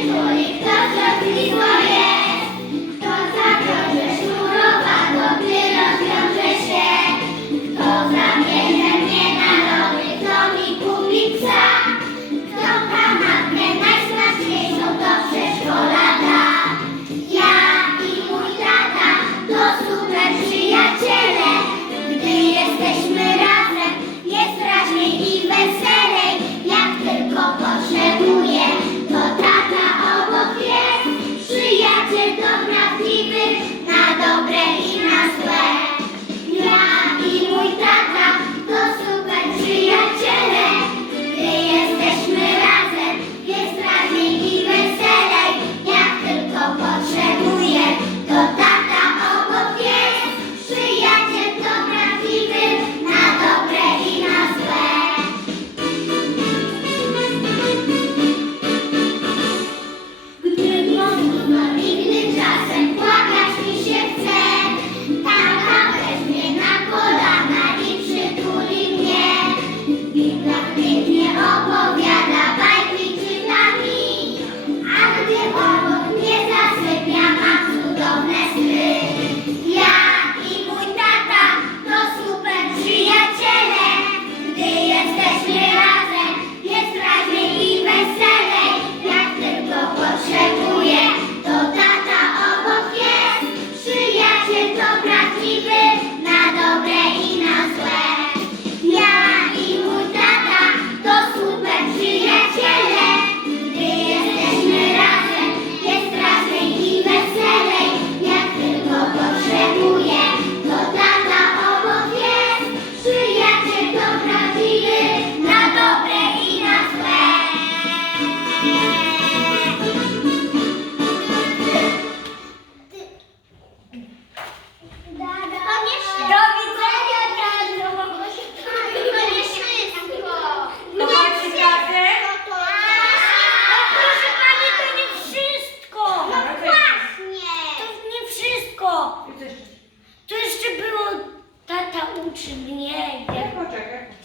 чоловік, так як різна. ucz mnie, jak... Poczekaj.